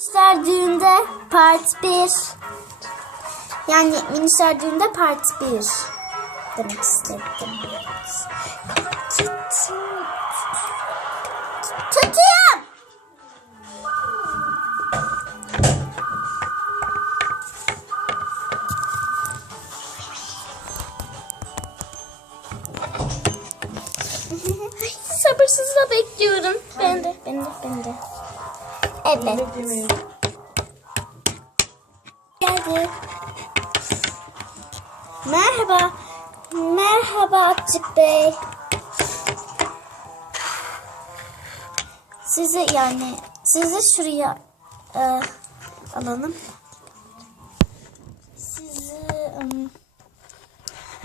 Minişler düğünde part 1. Yani minişler düğünde part 1 demek istedim. Tutayım. Ay, sabırsızla bekliyorum. Ben de, ben de, ben de. Evet. Geldi. Merhaba. Merhaba Akçık Bey. Sizi yani sizi şuraya e, alalım. Sizi ım,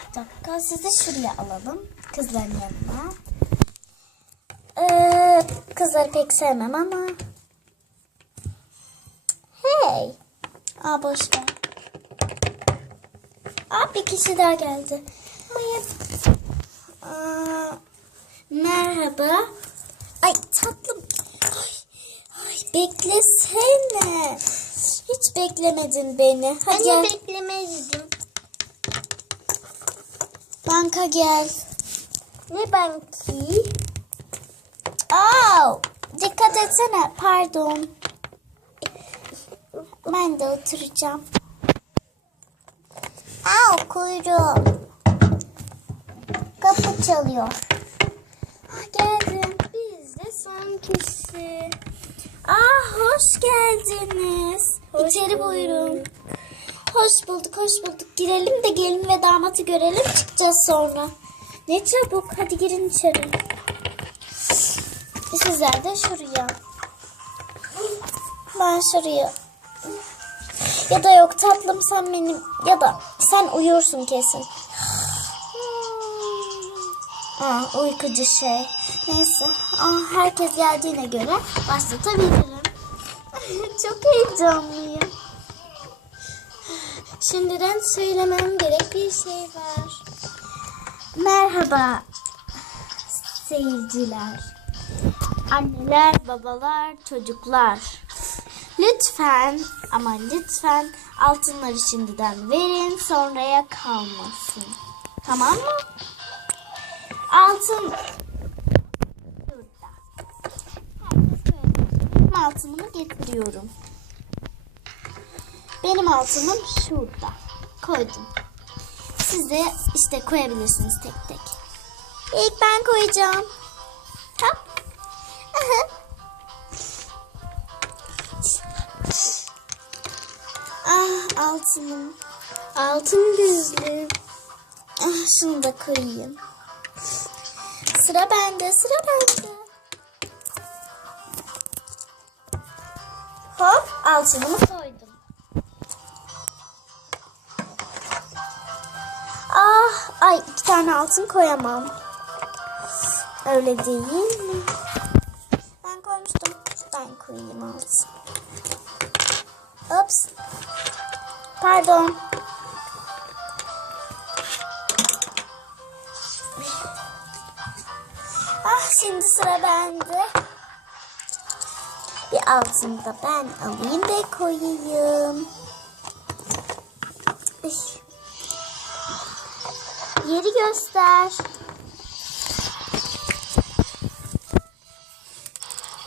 bir dakika sizi şuraya alalım. Kızların yanına. Ee, kızları pek sevmem ama. Aa boş ver. Aa bir kişi daha geldi. Hayır. Aa, merhaba. Ay tatlım. Ay, ay beklesene. Hiç beklemedin beni. Hadi gel. beklemezdim. Banka gel. Ne banki? Aa, dikkat etsene. Pardon. Ben de oturacağım. Aa, kuyruğum. Kapı çalıyor. Ah, geldim. Biz de son kişi. Aa, hoş geldiniz. Hoş İçeri bulduk. buyurun. Hoş bulduk, hoş bulduk. Girelim de gelin ve damatı görelim. Çıkacağız sonra. Ne çabuk. Hadi girin içeri. Sizler de şuraya. Ben şuraya. Ya da yok tatlım sen benim ya da sen uyursun kesin. Aa, uykucu şey. Neyse. Aa, herkes geldiğine göre başlatabilirim. Çok heyecanlıyım. Şimdiden söylemem gerek bir şey var. Merhaba seyirciler. Anneler, babalar, çocuklar. Lütfen ama lütfen altınları şimdiden verin sonraya kalmasın. Tamam mı? Altın. Benim altınımı getiriyorum. Benim altınım şurada. Koydum. Siz de işte koyabilirsiniz tek tek. İlk ben koyacağım. Altınım. Altın gözlü. Ah şunu da koyayım. Sıra bende, sıra bende. Hop altınımı koydum. Ah, ay iki tane altın koyamam. Öyle değil mi? Ben koymuştum. Ben koyayım altın. Ups. Pardon. Ah şimdi sıra bende. Bir altını da ben alayım ve koyayım. Ay. Yeri göster.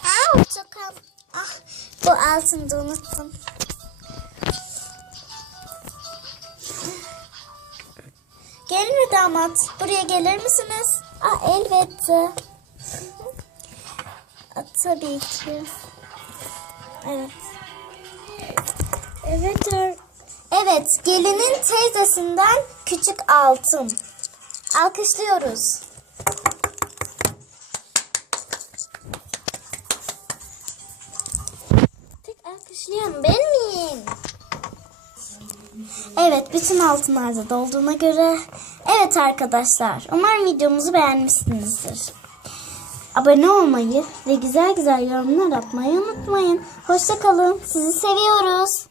Au çok al. Ah bu altını da unuttum. Damat? Buraya gelir misiniz? Aa, elbette. Tabii ki. Evet. Evet. Evet, gelinin teyzesinden küçük altın. Alkışlıyoruz. Tek alkışlayan ben miyim? Evet, bütün altınlar da dolduğuna göre. Evet arkadaşlar, umarım videomuzu beğenmişsinizdir. Abone olmayı ve güzel güzel yorumlar atmayı unutmayın. Hoşça kalın. Sizi seviyoruz.